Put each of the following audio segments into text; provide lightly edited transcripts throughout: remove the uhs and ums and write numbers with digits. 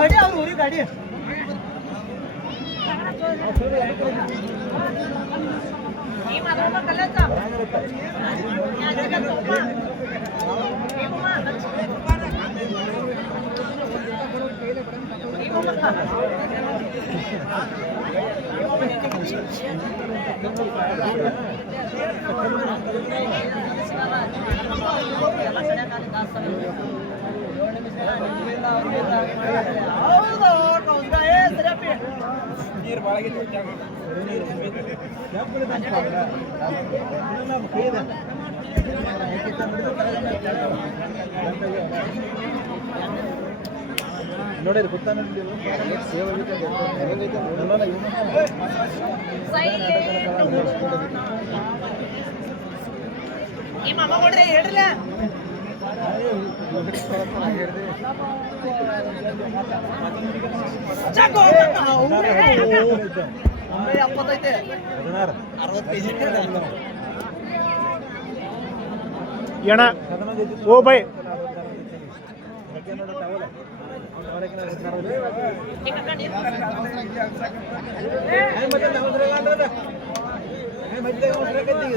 ಹೊಡಿ ಅವ್ರು ಊರಿ ಗಾಡಿ ನೀರು ನೋಡಿರಿ ಗೊತ್ತಾ ಹೇಳ್ರಲ್ಲ ಏನ ಓ ಬೈ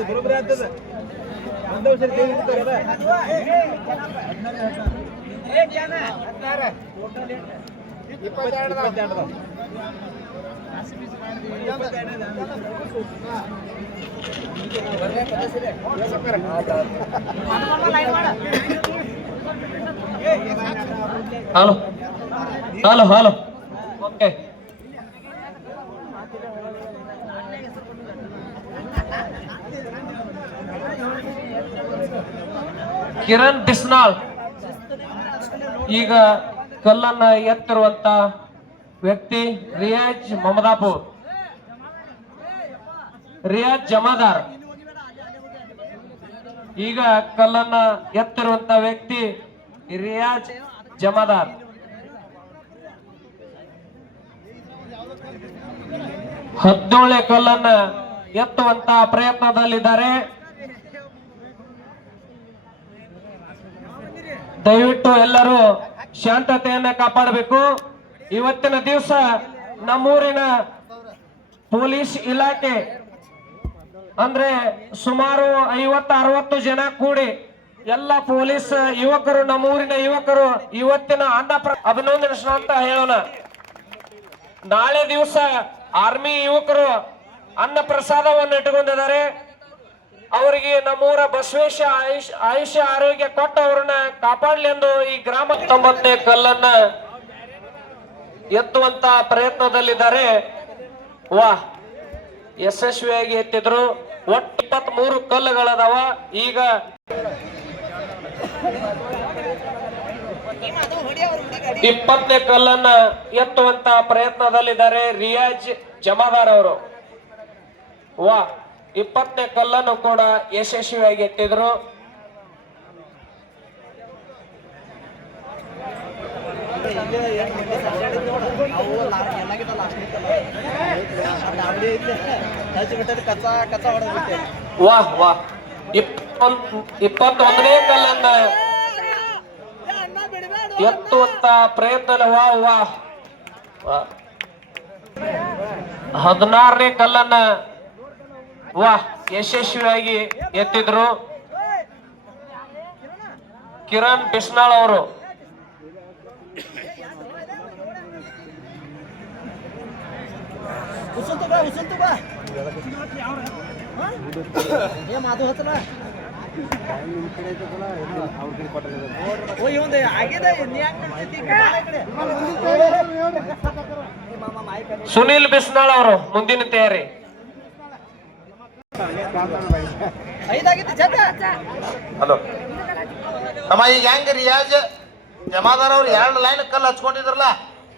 ಬರೋಬ್ಬರಿ ಆಗ್ತದ hello hello hello okay Kiran Bisnal ಈಗ ಕಲ್ಲನ್ನ ಎತ್ತಿರುವಂತ ವ್ಯಕ್ತಿ ರಿಯಾಜ್ ಮಮದಾಪುರ್, ರಿಯಾಜ್ ಜಮಾದಾರ್. ಈಗ ಕಲ್ಲನ್ನ ಎತ್ತಿರುವಂತ ವ್ಯಕ್ತಿ ರಿಯಾಜ್ ಜಮಾದಾರ್. 17ನೇ ಕಲ್ಲನ್ನ ಎತ್ತುವಂತ ಪ್ರಯತ್ನದಲ್ಲಿದ್ದಾರೆ. ದಯವಿಟ್ಟು ಎಲ್ಲರೂ ಶಾಂತತೆಯನ್ನ ಕಾಪಾಡಬೇಕು. ಇವತ್ತಿನ ದಿವಸ ನಮ್ಮೂರಿನ ಪೊಲೀಸ್ ಇಲಾಖೆ ಅಂದ್ರೆ ಸುಮಾರು 50-60 ಜನ ಕೂಡಿ ಎಲ್ಲ ಪೊಲೀಸ್ ಯುವಕರು, ನಮ್ಮೂರಿನ ಯುವಕರು ಇವತ್ತಿನ ಅಭಿನಂದನೆ ಅಂತ ಹೇಳೋಣ. ನಾಳೆ ದಿವಸ ಆರ್ಮಿ ಯುವಕರು ಅನ್ನ ಪ್ರಸಾದವನ್ನು ಇಟ್ಟುಕೊಂಡಿದ್ದಾರೆ. ಅವರಿಗೆ ನಮ್ಮೂರ ಬಸವೇಶ ಆಯುಷ್ಯ ಆರೋಗ್ಯ ಕೊಟ್ಟು ಅವ್ರನ್ನ ಕಾಪಾಡಲಿ ಎಂದು ಈ ಗ್ರಾಮ 19ನೇ ಕಲ್ಲನ್ನ ಎತ್ತುವಂತ ಪ್ರಯತ್ನದಲ್ಲಿದ್ದಾರೆ. ವಾಹ್, ಯಶಸ್ವಿಯಾಗಿ ಎತ್ತಿದ್ರು. ಒಟ್ಟು 23 ಕಲ್ಲುಗಳದಾವ. ಈಗ 20ನೇ ಕಲ್ಲನ್ನ ಎತ್ತುವಂತ ಪ್ರಯತ್ನದಲ್ಲಿದ್ದಾರೆ ರಿಯಾಜ್ ಜಮಾದಾರ್ ಅವರು. ವಾ, 20ನೇ ಕಲ್ಲನ್ನು ಕೂಡ ಯಶಸ್ವಿಯಾಗಿ ಎತ್ತಿದ್ರು. ವಾಹ್ ವಾಹ್, 21ನೇ ಕಲ್ಲನ್ನ ಎತ್ತುವಂತ ಪ್ರಯತ್ನ. ವಾಹ್ ವಾಹ್, 16ನೇ ಕಲ್ಲನ್ನ ವಾಹ್ ಯಶಸ್ವಿಯಾಗಿ ಎತ್ತಿದ್ರು ಕಿರಣ್ ಬಿಸ್ನಾಳ್ ಅವರು. ಸುನಿಲ್ ಬಿಸ್ನಾಳ್ ಅವರು ಮುಂದಿನ ತಯಾರಿ. ಹಲೋ ನಮ್ಮ ಈಗ ಹೆಂಗ ರಿಯಾಜ್ ಜಮಾದಾರ್ ಅವ್ರು 2 ಲೈನ್ ಕಲ್ಲು ಹಚ್ಕೊಂಡಿದ್ರಲ್ಲ,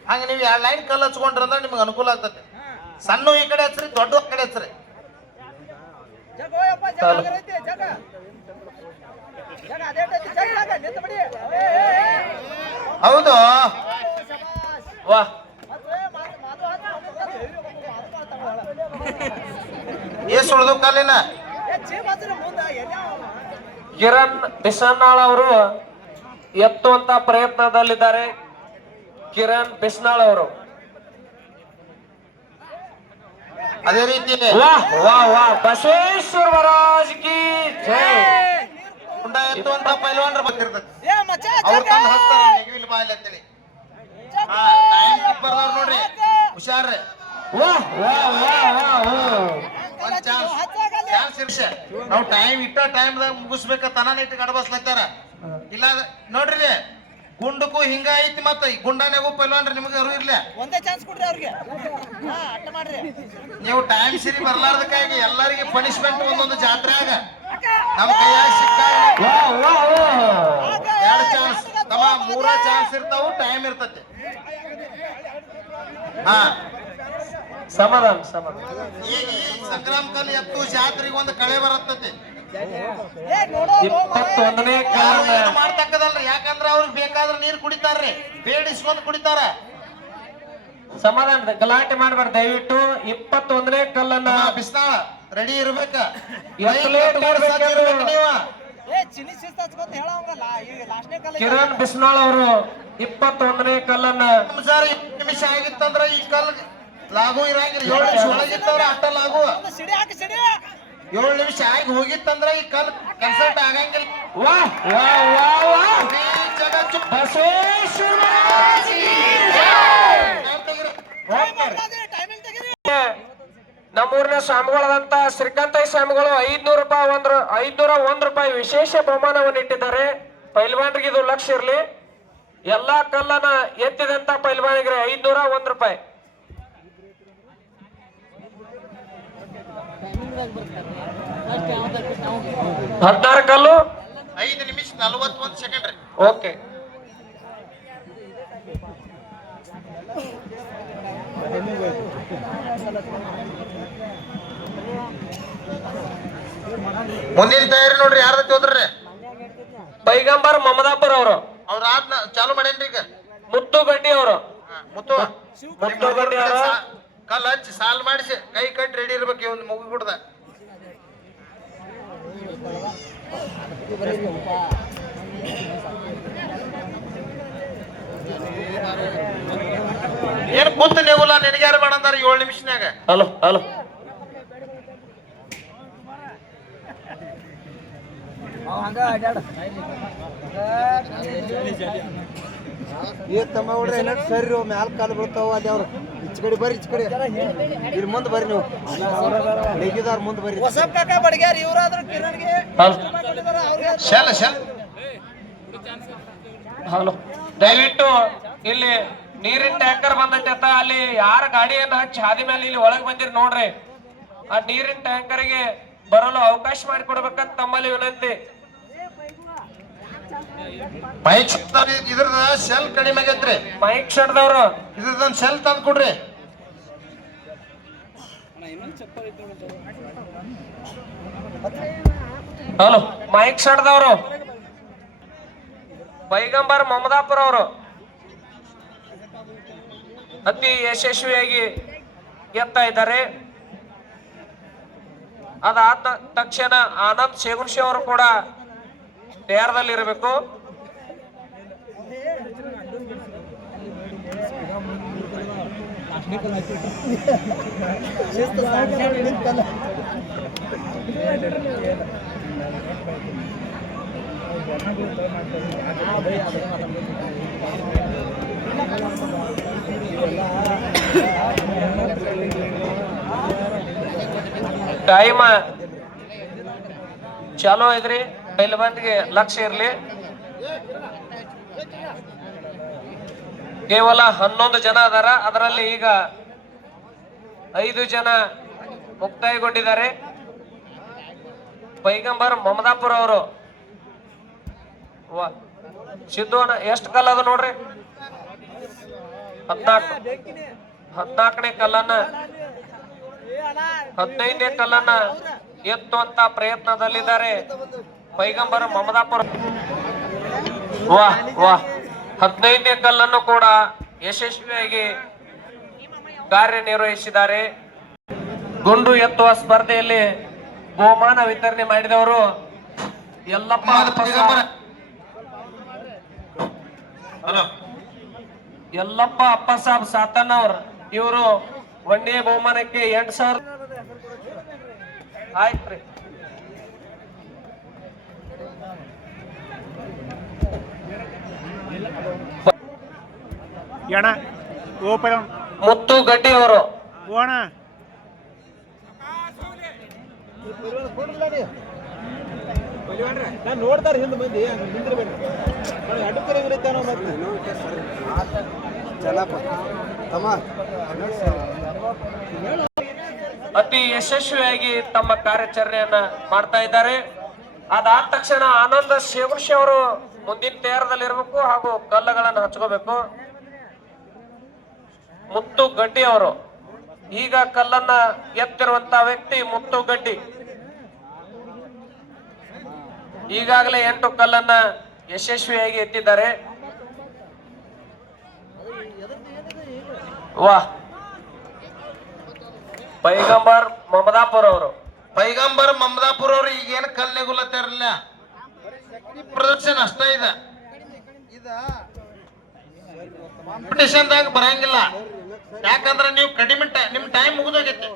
ಹಂಗ ನೀವು 2 ಲೈನ್ ಕಲ್ಲು ಹಚ್ಕೊಂಡ್ರಿ ಅಂದ್ರೆ ನಿಮ್ಗೆ ಅನುಕೂಲ ಆಗ್ತದೆ. ಸಣ್ಣ ಈ ಕಡೆ ಹಚ್ಚ್ರಿ, ದೊಡ್ಡ ಕಡೆ ಹಚ್ಚ್ರಿ. ಹೌದು ವಾ, ಏಸ್ ಉಳ್ದು ಕಾಲಿನ ಕಿರಣ್ ಬಿಸನ್ನಾಳ್ ಅವರು ಎತ್ತುವಂತ ಪ್ರಯತ್ನದಲ್ಲಿದ್ದಾರೆ ಕಿರಣ್ ಬಿಸ್ನಾಳ್ ಅವರು. ಅದೇ ರೀತಿ ವಾಹ್ ವಾಹ್ ವಾಹ್ ಬಸವೇಶ್ವರ ಮಹಾರಾಜ್ ಕಿ ಜೈ. ಗುಂಡ ಎತ್ತುವಂತ ಪೈಲ್ವಾನ್ರ ಬಂದಿರ್ತೈತಿ, ಏ ಮಚ್ಚ ಅವ್ರು ತಂದು ಹಚ್ತಾರ ನೆಗವಿಲ್ ಬಾಯಿಲ್ ಅಂತೇಳಿ. ಟೈಮ್ ಕೀಪರ್ ನೋಡ್ರಿ, ಹುಷಾರ್ರಿ. ವಾಹ್ ವಾಹ್ ವಾಹ್ ವಾಹ್. ಒಂದ್ ಚಾನ್ಸ್ ಇರ್ಸ, ನಾವು ಟೈಮ್ ಇಟ್ಟ ಟೈಮ್ದಾಗ ಮುಗಿಸ್ಬೇಕ ತನಾನ ಇಟ್ಟು ಗಡಬಸ್ಲತ್ತಾರ. ಇಲ್ಲ ನೋಡ್ರಿ ಗುಂಡಕ್ಕೂ ಹಿಂಗ ಐತಿ, ಮತ್ತ ಈ ಗುಂಡಾನ್ಯಾಗೂ ಪೈಲ್ವಾನ್ರಿ ನಿಮ್ಗೆ ಅರು ಇರ್ಲಿ. ಒಂದೇ ಚಾನ್ಸ್ ಕೊಡ್ರಿ ಅವ್ರಿಗೆ, ಅಟ್ಟ ಮಾಡ್ರಿ. ನೀವು ಟೈಮ್ ಸರಿ ಬರ್ಲಾರ್ದಕ್ಕಾಗಿ ಎಲ್ಲರಿಗೆ ಪನಿಷ್ಮೆಂಟ್ ಒಂದೊಂದು ಜಾತ್ರೆಯಾಗ ನಮ್ ಕೈಯಾಗ ಸಿಕ್ಕಾಗ ವಾಹ್ ವಾಹ್ ವಾಹ್. 2 ಚಾನ್ಸ್ ತಮ್ಮ 3 ಚಾನ್ಸ್ ಇರ್ತಾವು, ಟೈಮ್ ಇರ್ತತಿ. ಹಾ ಸಮಾಧಾನ ಸಮಾಧಾನ. ಈಗ ಈ ಸಂಗ್ರಾಮ ಕಲ್ ಎತ್ತು ಜಾತ್ರೆಗೆ ಒಂದು ಕಳೆ ಬರತ್ತತಿ. ಏ ನೋಡೋ 21ನೇ ಯಾರು ಕಾಲನ ಏನು ಮಾಡ್ತಕ್ಕದಲ್ರಿ, ಯಾಕಂದ್ರ ಅವ್ರಿಗೆ ಬೇಕಾದ್ರೆ ನೀರ್ ಕುಡಿತಾರ್ರಿ, ಬೇಡಿಸ್ಕೊಂಡ್ ಕುಡಿತಾರ. ಸಮಾಧಾನ ಗಲಾಟೆ ಮಾಡ್ಬಾರ್ದು ದಯವಿಟ್ಟು. 21ನೇ ಕಲ್ಲನ್ನ ಬಿಸ್ನಾಳ ರೆಡಿ ಇರ್ಬೇಕ. ಎತ್ತಲೇಟ್ ಮಾಡ್ಬೇಕಂದ್ರೆ ನೀವ ಏ ಚಿನ್ನಿ ಶಿಸ್ತು ಹಚ್ಕೊಂತ ಹೇಳೋಂಗಲ್ಲ, ಈಗ ಲಾಸ್ಟ್ನೇ ಕಾಲ ಕಿರಣ್ ಬಿಸ್ನಾಳ್ ಅವರು 21ನೇ ಕಲ್ಲನ್ನ ಸರ್ 2 ನಿಮಿಷ ಆಗಿತ್ತಂದ್ರ ಈ ಕಲ್ ಲಾಗು ಇರಂಗಿಲ್ಲ. 7 ನಿಮಿಷ ಒಳಗಿತ್ತಂದ್ರ ಅಟ್ಟ ಲಾಗು. ಸಿಡಿ ಹಾಕಿ ಸಿಡಿ. 7 ನಿಮಿಷ ಆಗಿ ಹೋಗಿತ್ತಂದ್ರ ಈ ಕಲ್ ಕನ್ಸಲ್ಟ್ ಆಗಂಗಿಲ್ಲ. ವಾಹ್ ವಾಹ್ ವಾಹ್ ವಾಹ್. ಈ ಜಗ ಚುಪ್ ಬಸವೇಶ್ವರ ಮಹಾರಾಜ್ ಕಿ ಜೈ. ಟೈಮಿಂಗ್ ತೆಗೀರಿ. ನಮ್ಮೂರಿನ ಸ್ವಾಮಿಗಳಾದಂತ ಶ್ರೀಕಾಂತಯ್ಯ ಸ್ವಾಮಿಗಳು 501 ರೂಪಾಯಿ ವಿಶೇಷ ಬಹುಮಾನವನ್ನು ಇಟ್ಟಿದ್ದಾರೆ. ಪೈಲ್ವಾನ್ರಿಗೆ ಇದು ಲಕ್ಷ ಇರ್ಲಿ. ಎಲ್ಲಾ ಕಲ್ಲನ್ನ ಎತ್ತಿದಂತ ಪೈಲ್ವಾನಿಗೆ 501 ರೂಪಾಯಿ. ಹದಿನಾರು ಕಲ್ಲು 5 ನಿಮಿಷ 41 ಸೆಕೆಂಡ್ ರೀ. ಓಕೆ. ಮುಂದಿನ ತಯಾರಿ ನೋಡ್ರಿ, ಯಾರ್ದ ಹೋದ್ರಿ? ಪೈಗಂಬರ್ ಮಮದಾಪುರ್ ಅವರು. ಅವ್ರ ಆದ್ನ ಚಾಲು ಮಾಡೇನ್ರಿ ಈಗ. ಮುತ್ತುಗಡ್ಡಿ ಅವರು. ಮುತ್ತು ಮುತ್ತುಗಡ್ಡಿ ಅವರ ಕಲ್ ಹಚ್ಚಿ ಸಾಲ್ ಮಾಡಿಸಿ ಕೈ ಕಟ್ಟಿ ರೆಡಿ ಇರ್ಬೇಕು. ಇವ್ ಮುಗಿ ಬಿಡ್ದ ಏನ್ ಕೂತ್ ನೀವುಲ್ಲ, ನಿನಗ್ಯಾರು ಬೇಡ ಅಂದಾರ 7 ನಿಮಿಷನ್ಯಾಗ. Hello hello. ತಮ್ಮ ಹುಡ್ರ ಏನಾದ್ರು ಸರಿ ಮ್ಯಾಲ ಕಾಲು ಬೀಳ್ತಾವ ಅಲ್ಲಿ. ಅವ್ರು ಈಚ ಕಡೆ ಬರ್ರಿ, ಈಚ ಕಡೆ ಇಲ್ಲಿ ಮುಂದೆ ಬರ್ರಿ. ನೀವು ನೆಗಿದಾರ ಮುಂದೆ ಬರ್ರಿ. ಹೊಸ ಕಾಕ ಬಡ್ಗ್ಯಾರ ಇವ್ರಾದ್ರು ಕಿರಣ್ಗೆ ಶೆಲ್ ಶೆಲ್ ಹಲೋ. ದಯವಿಟ್ಟು ಇಲ್ಲಿ ನೀರಿನ ಟ್ಯಾಂಕರ್ ಬಂದೈತೆ ಅಂತ ಅಲ್ಲಿ ಯಾರ ಗಾಡಿಯನ್ನ ಹಚ್ಚಿ ಹಾದಿ ಮೇಲೆ ಇಲ್ಲಿ ಒಳಗೆ ಬಂದಿರಿ ನೋಡ್ರಿ. ಆ ನೀರಿನ ಟ್ಯಾಂಕರ್ಗೆ ಬರಲು ಅವಕಾಶ ಮಾಡಿಕೊಡ್ಬೇಕಂತ ತಮ್ಮಲ್ಲಿ ವಿನಂತಿ. ಮೈಕ್ ಇದ್ರದ ಶೆಲ್ ಕಡಿಮೆ ಆಗೈತ್ರಿ. ಮೈಕ್ ಶೆಡ್ದವ್ರು ಇದ್ರದೊಂದು ಶೆಲ್ ತಂದು ಕೊಡ್ರಿ. ಹಲೋ. ಮೈಕ್ ಶೆಡ್ದವ್ರು ಪೈಗಂಬರ್ ಮಮದಾಪುರ ಅವರು ಅತಿ ಯಶಸ್ವಿಯಾಗಿ ಎತ್ತಾ ಇದ್ದಾರೆ. ಅದಾದ ತಕ್ಷಣ ಆನಂದ್ ಶೇಗುನ್ಶಿ ಅವರು ಕೂಡ ತಯಾರದಲ್ಲಿ ಇರಬೇಕು. ಟೈಮ್ ಚಾಲೋ ಐತ್ರಿ. ಪೈಲ್ವಾನ್ಗೆ ಲಕ್ಷ್ಯ ಇರ್ಲಿ. ಕೇವಲ 11 ಜನ ಅದಾರ. ಅದರಲ್ಲಿ ಈಗ 5 ಜನ ಮುಕ್ತಾಯಗೊಂಡಿದ್ದಾರೆ. ಪೈಗಂಬರ್ ಮಮದಾಪುರ ಅವರು ಸಿದ್ದು ಎಷ್ಟು ಕಲ್ಲ ಅದ ನೋಡ್ರಿ. 14ನೇ ಕಲ್ಲನ್ನ 15ನೇ ಕಲ್ಲನ್ನ ಎತ್ತುವಂತ ಪ್ರಯತ್ನದಲ್ಲಿದ್ದಾರೆ ಪೈಗಂಬರ ಮಮದಾಪುರ. ವಾಹ್ ವಾಹ್. 15ನೇ ಕಲ್ಲನ್ನು ಕೂಡ ಯಶಸ್ವಿಯಾಗಿ ಕಾರ್ಯನಿರ್ವಹಿಸಿದ್ದಾರೆ. ಗುಂಡು ಎತ್ತುವ ಸ್ಪರ್ಧೆಯಲ್ಲಿ ಬಹುಮಾನ ವಿತರಣೆ ಮಾಡಿದವರು ಯಲ್ಲಪ್ಪ ಹಲೋ ಯಲ್ಲಪ್ಪ ಅಪ್ಪ ಸಾಬ್ ಸಾತಣ್ಣ ಅವ್ರ ಇವರು ಒಂದೇ ಬಹುಮಾನಕ್ಕೆ 8,000. ಆಯ್ತ್ರಿ. ಎಣ ಓ ಪೈಲ ಮುತ್ತು ಗಡ್ಡಿ ಅವರು ಓಣ ನೋಡ್ತಾರೆ ಹಿಂದೆ ಮಂದಿ ಅತಿ ಯಶಸ್ವಿಯಾಗಿ ತಮ್ಮ ಕಾರ್ಯಾಚರಣೆಯನ್ನ ಮಾಡ್ತಾ ಇದ್ದಾರೆ. ಅದಾದ ತಕ್ಷಣ ಆನಂದ ಶೇಗುಣಶಿ ಅವರು ಮುಂದಿನ ತಯಾರದಲ್ಲಿ ಇರಬೇಕು ಹಾಗೂ ಕಲ್ಲುಗಳನ್ನು ಹಚ್ಕೋಬೇಕು. ಮುತ್ತು ಗಡ್ಡಿ ಅವರು ಈಗ ಕಲ್ಲನ್ನ ಎತ್ತಿರುವಂತ ವ್ಯಕ್ತಿ ಮುತ್ತು ಗಡ್ಡಿ. ಈಗಾಗಲೇ 8 ಕಲ್ಲನ್ನ ಯಶಸ್ವಿಯಾಗಿ ಎತ್ತಿದ್ದಾರೆ. ವಾಹ್. ಪೈಗಂಬರ್ ಮಮದಾಪುರ್ ಅವರು ಪೈಗಂಬರ್ ಮಮದಾಪುರ ಅವ್ರು ಈಗೇನು ಕಲ್ ನೆಗುಲತ್ತಾರಲ್ಲ ಪ್ರದರ್ಶನ ಅಷ್ಟ ಇದೆ. ಕಾಂಪಿಟೇಷನ್ದಾಗ ಬರಂಗಿಲ್ಲ. ಯಾಕಂದ್ರೆ ನೀವು ಕಡಿಮೆ ನಿಮ್ ಟೈಮ್ ಮುಗಿದೋಗೈತಿ.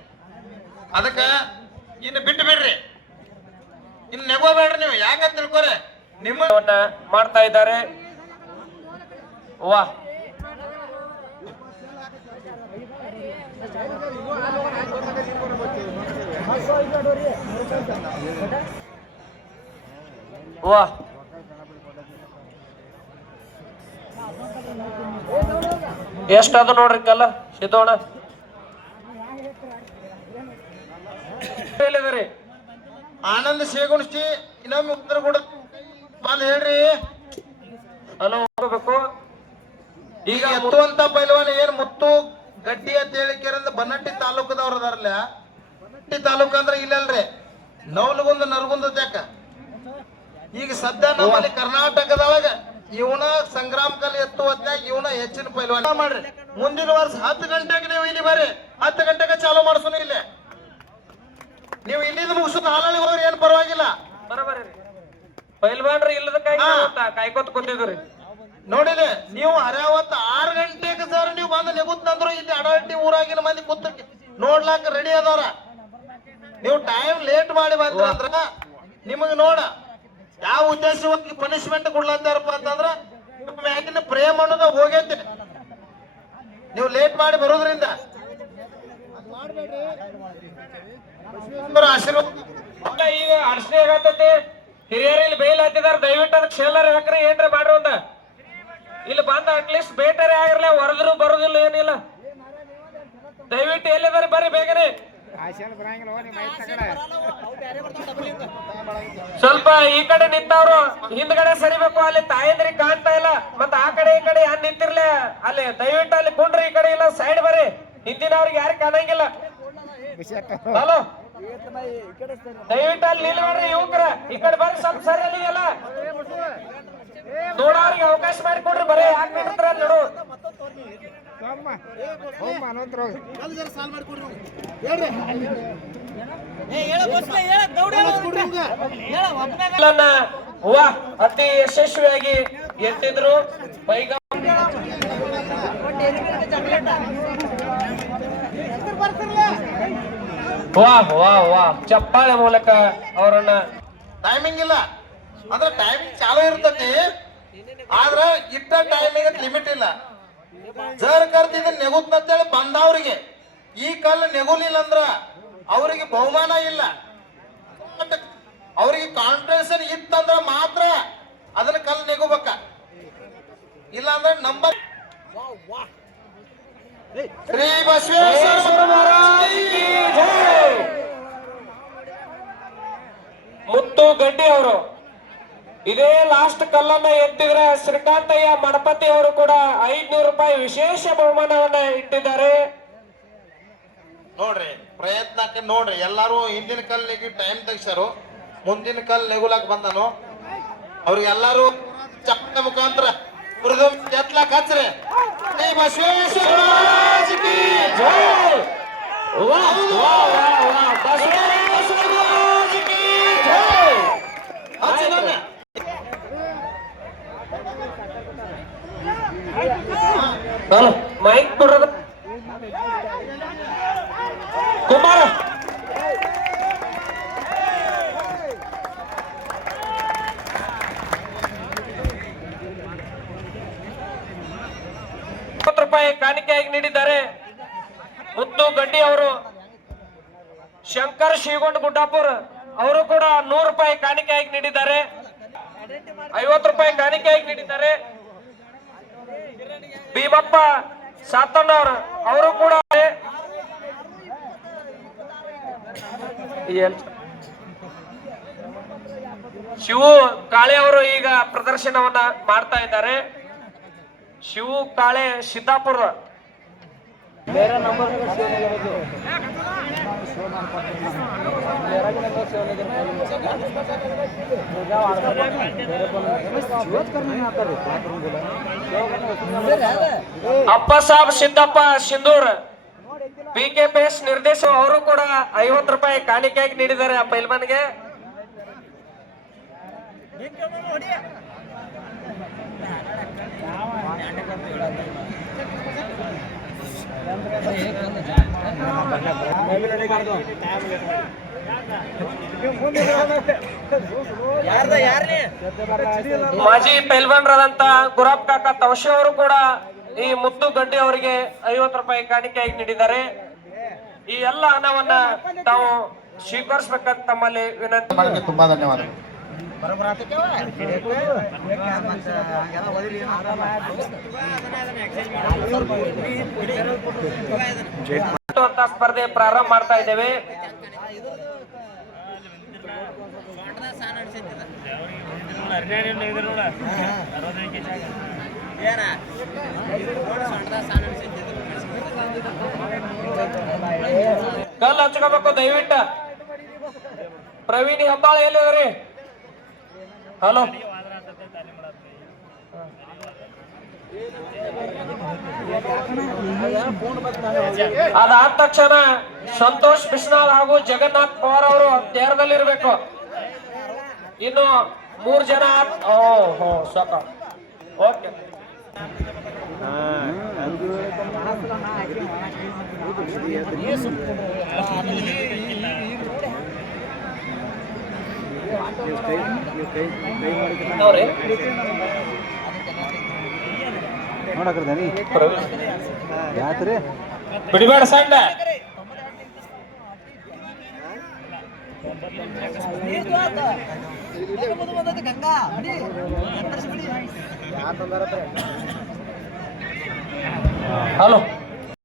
ಅದಕ್ಕ ಇನ್ನು ಬಿಟ್ಟು ಬಿಡ್ರಿ, ಇನ್ನು ನೆಗೋಬೇಡ್ರಿ ನೀವು. ಯಾಕಂತ ತಿಳ್ಕೊರೆ ನಿಮ್ಮ ಮಾಡ್ತಾ ಇದ್ದಾರೆ. ವಾಹ್. ವಾಹ್. ಎಷ್ಟದು ನೋಡ್ರಿ ಕಲ್ಲ ಸಿದ್ದೋಣ ಹೇಳಿದ್ರಿ. ಆನಂದ್ ಶೇಗುಣಸ್ತಿ ಇನ್ನೊಮ್ಮೆ ಉತ್ತರ ಕೊಡ ಬಂದ್ ಹೇಳ್ರಿ. ಹಲೋ ಹೋಗ್ಬೇಕು. ಈಗ ಎತ್ತುವಂತ ಪೈಲವಾನ ಏನ್ ಮುತ್ತು ಗಡ್ಡಿ ಅಂತ ಹೇಳಿಕೆರಿಂದ ಬನ್ನಟ್ಟಿ ತಾಲೂಕದವ್ರ ಅದಾರಲ್ಲ. ಬನ್ನಟ್ಟಿ ತಾಲೂಕು ಅಂದ್ರೆ ಇಲ್ಲಲ್ರಿ ನವಲಗುಂದ ನರಗುಂದ ಯಾಕ. ಈಗ ಸದ್ಯ ನಮ್ಮಲ್ಲಿ ಕರ್ನಾಟಕದೊಳಗ ಇವನ ಸಂಗ್ರಾಮ ಕಲೆ ಎತ್ತುವತ್ನಾಗ ಇವನ ಹೆಚ್ಚಿನ ಪೈಲವಾನ ಮಾಡ್ರಿ. ಮುಂದಿನ ವರ್ಷ 10 ಗಂಟೆಗೆ ನೀವು ಇಲ್ಲಿ ಬರ್ರಿ. 10 ಗಂಟೆಗೆ ಚಾಲೂ ಮಾಡ್ಸೋಣ. ಇಲ್ಲೇ ನೀವು ಇಲ್ಲಿಂದ ಮುಗಿಸೋದು ಹಾಲಲ್ಲಿ ಹೋಗ್ರಿ, ಏನ್ ಪರವಾಗಿಲ್ಲ. ಬರಬರಿ ಪೈಲ್ವಾನ್ರಿ ಇಲ್ಲದ ಕಾಯ್ಕೋತ ಕೂತಿದ್ರಿ. ನೋಡಿಲೆ ನೀವು ಹರ್ಯಾವತ್ 6 ಗಂಟೆಗೆ ಸರ್ ನೀವು ಬಂದು ನೆಗುತ್ತಂದ್ರು ಇಲ್ಲಿ ಅಡಾಟಿ ಊರಾಗಿನ ಮಂದಿ ಕೂತ ನೋಡ್ಲಾಕ ರೆಡಿ ಅದಾರ. ನೀವು ಟೈಮ್ ಲೇಟ್ ಮಾಡಿ ಬಂದ್ರ ಅಂದ್ರ ನಿಮಗ್ ನೋಡ ಯಾವ ಉದ್ದೇಶವಾಗಿ ಪನಿಷ್ಮೆಂಟ್ ಕೊಡ್ಲತ್ತಾರಪ್ಪ ಅಂತಂದ್ರ ನಿಮ್ಮ ಮ್ಯಾಗಿನ ಪ್ರೇಮ ಅನ್ನೋದ ಹೋಗೈತಿ. ನೀವು ಲೇಟ್ ಮಾಡಿ ಬರೋದ್ರಿಂದ ಆಶೀರ್ವಾದ ಈಗ ಅರ್ಶನೆ ಆಗತ್ತೈತಿ. ಹಿರಿಯರು ಇಲ್ಲಿ ಬೇಲ್ ಹತ್ತಿದಾರ. ದಯವಿಟ್ಟು ಅದಕ್ಕೆ ಶೇಲರ್ ಹಾಕ್ರಿ, ಏನ್ರ ಮಾಡ್ರಿ. ಒಂದ ಇಲ್ಲಿ ಬಂದ ಅಟ್ಲೀಸ್ಟ್ ಬೇಟರೆ ಆಗಿರ್ಲ, ಹೊರದ್ರು ಬರೋದಿಲ್ಲ ಏನಿಲ್ಲ. ದಯವಿಟ್ಟು ಎಲ್ಲಿದಾರೆ ಬರ್ರಿ ಬೇಗನೆ. ಸ್ವಲ್ಪ ಈ ಕಡೆ ನಿಂತವ್ರು ಹಿಂದ್ಗಡೆ ಸರಿಬೇಕು. ಅಲ್ಲಿ ತಾಯಂದ್ರಿಗೆ ಕಾಣ್ತಾ ಇಲ್ಲ. ಮತ್ತ ಆ ಕಡೆ ಈ ಕಡೆ ಯಾರು ನಿಂತಿರ್ಲೆ ಅಲ್ಲಿ ದಯವಿಟ್ಟು ಅಲ್ಲಿ ಕುಂಡ್ರಿ. ಈ ಕಡೆ ಇಲ್ಲ ಸೈಡ್ ಬರ್ರಿ. ಹಿಂದಿನವ್ರಿಗೆ ಯಾರು ಕಾಣಂಗಿಲ್ಲ. ಹಲೋ ದಯವಿಟ್ಟು ಅಲ್ಲಿ ನಿಲ್ಬೇಡ್ರಿ ಯುವಕರ. ಈ ಕಡೆ ಬರ್ರಿ ಸ್ವಲ್ಪ ಸರಿ. ಅಲ್ಲಿಗೆಲ್ಲ ನೋಡೋರಿಗೆ ಅವಕಾಶ ಮಾಡಿಕೊಡ್ರಿ. ಬರೀ ಯಾಕೆ ನಿಂತ್ರ ನೋಡು. ಅತಿ ಯಶಸ್ವಿಯಾಗಿ ಎತ್ತಿದ್ರು. ವಾಹ್ ವಾಹ್ ವಾಹ್. ಚಪ್ಪಾಳೆ ಮೂಲಕ ಅವರನ್ನ ಟೈಮಿಂಗ್ ಇಲ್ಲ ಅಂದ್ರೆ ಟೈಮಿಂಗ್ ಚಾಲೂ ಇರ್ತತಿ. ಆದ್ರ ಇಟ್ಟ ಟೈಮಿಗೆ ಲಿಮಿಟ್ ಇಲ್ಲ. ಜರ್ ಕರ್ತಿದ್ ನೆಗುತ್ ಅಂತೇಳಿ ಬಂದವ್ರಿಗೆ ಈ ಕಲ್ಲು ನೆಗುಲಿಲ್ಲ ಅಂದ್ರ ಅವ್ರಿಗೆ ಬಹುಮಾನ ಇಲ್ಲ. ಅವ್ರಿಗೆ ಕಾನ್ಫಿಡೆನ್ಸ್ ಇತ್ತಂದ್ರ ಮಾತ್ರ ಅದನ್ನ ಕಲ್ಲು ನೆಗೋಬೇಕ. ಇಲ್ಲ ಅಂದ್ರೆ ನಂಬರ್ ಶ್ರೀ ಬಸವೇಶ್ವರ ಮುತ್ತು ಗಡ್ಡಿ ಅವರು ಇದೇ ಲಾಸ್ಟ್ ಕಲ್ಲನ್ನ ಎತ್ತಿದ್ರೆ ಶ್ರೀಕಾಂತಯ್ಯ ಮಣಪತಿ ಅವರು ಕೂಡ 500 ರೂಪಾಯಿ ವಿಶೇಷ ಬಹುಮಾನವನ್ನ ಇಟ್ಟಿದ್ದಾರೆ. ನೋಡ್ರಿ ಪ್ರಯತ್ನಕ್ಕೆ ನೋಡ್ರಿ. ಎಲ್ಲಾರು ಹಿಂದಿನ ಕಲ್ಲಿಗೆ ಟೈಮ್ ತೆಗ್ಸಾರು, ಮುಂದಿನ ಕಲ್ ನೆಗುಲಾಕ್ ಬಂದಾನು. ಅವ್ರಿಗೆಲ್ಲಾರು ಚಪ್ಪ ಮುಖಾಂತರ ಎತ್ಲಾಕ್ ಹಚ್ಚ್ರಿ. ಬಸವೇಶ್ವರ ಮೈಕ್ ಕೊಡ್ರದ ಕುಮಾರ ರೂಪಾಯಿ ಕಾಣಿಕೆಯಾಗಿ ನೀಡಿದ್ದಾರೆ. ಮುದ್ದು ಗಡ್ಡಿ ಅವರು, ಶಂಕರ್ ಶ್ರೀಗೊಂಡ್ ಗುಡ್ಡಾಪುರ್ ಅವರು ಕೂಡ 100 ರೂಪಾಯಿ ಕಾಣಿಕೆಯಾಗಿ ನೀಡಿದ್ದಾರೆ. 50 ರೂಪಾಯಿ ಕಾಣಿಕೆಯಾಗಿ ನೀಡಿದ್ದಾರೆ. ಭೀಮಪ್ಪ ಸಾತಣ್ಣವ್ರು ಅವರು ಕೂಡ ಶಿವು ಕಾಳೆ ಅವರು ಈಗ ಪ್ರದರ್ಶನವನ್ನ ಮಾಡ್ತಾ ಇದ್ದಾರೆ. ಶಿವು ಕಾಳೆ ಸಿದ್ದಾಪುರ. ಅಪ್ಪ ಸಾಬ್ ಸಿದ್ದಪ್ಪ ಸಿಂಧೂರ್ PKPS ನಿರ್ದೇಶಕ ಅವರು ಕೂಡ 50 ರೂಪಾಯಿ ಕಾಣಿಕೆಯಾಗಿ ನೀಡಿದ್ದಾರೆ ಆ ಪೈಲ್ವಾನ್ಗೆ. ಮಾಜಿ ಪೈಲ್ವಾನರಾದಂತ ಗುರಾಬ್ ಕಾಕ ತವಶಿ ಅವರು ಕೂಡ ಈ ಮುತ್ತು ಗಡ್ಡಿ ಅವರಿಗೆ 50 ರೂಪಾಯಿ ಕಾಣಿಕೆಯಾಗಿ ನೀಡಿದ್ದಾರೆ. ಈ ಎಲ್ಲ ಹಣವನ್ನ ತಾವು ಸ್ವೀಕರಿಸಬೇಕಂತ ತಮ್ಮಲ್ಲಿ ವಿನಂತಿ. ತುಂಬಾ ಧನ್ಯವಾದಗಳು. ಸ್ಪರ್ಧೆ ಪ್ರಾರಂಭ ಮಾಡ್ತಾ ಇದ್ದೇವೆ. ಕಲ್ಲು ಹಚ್ಕೋಬೇಕು ದಯವಿಟ್ಟು. ಪ್ರವೀಣ್ ಹೆಬ್ಬಾಳ ಎಲ್ಲಿದ್ರಿ? ಹಲೋ, ಅದಾದ ತಕ್ಷಣ ಸಂತೋಷ್ ಬಿಸ್ನಾಳ್ ಹಾಗೂ ಜಗನ್ನಾಥ್ ಪವಾರ್ ಅವರು ತೇರದಲ್ಲಿರ್ಬೇಕು. ಇನ್ನು 3 ಜನ. ಓಹೋ ಸಾಕ. ಓಕೆ, ಬಿಡಿಬೇಡ ಸಣ್ಣ. ಹಲೋ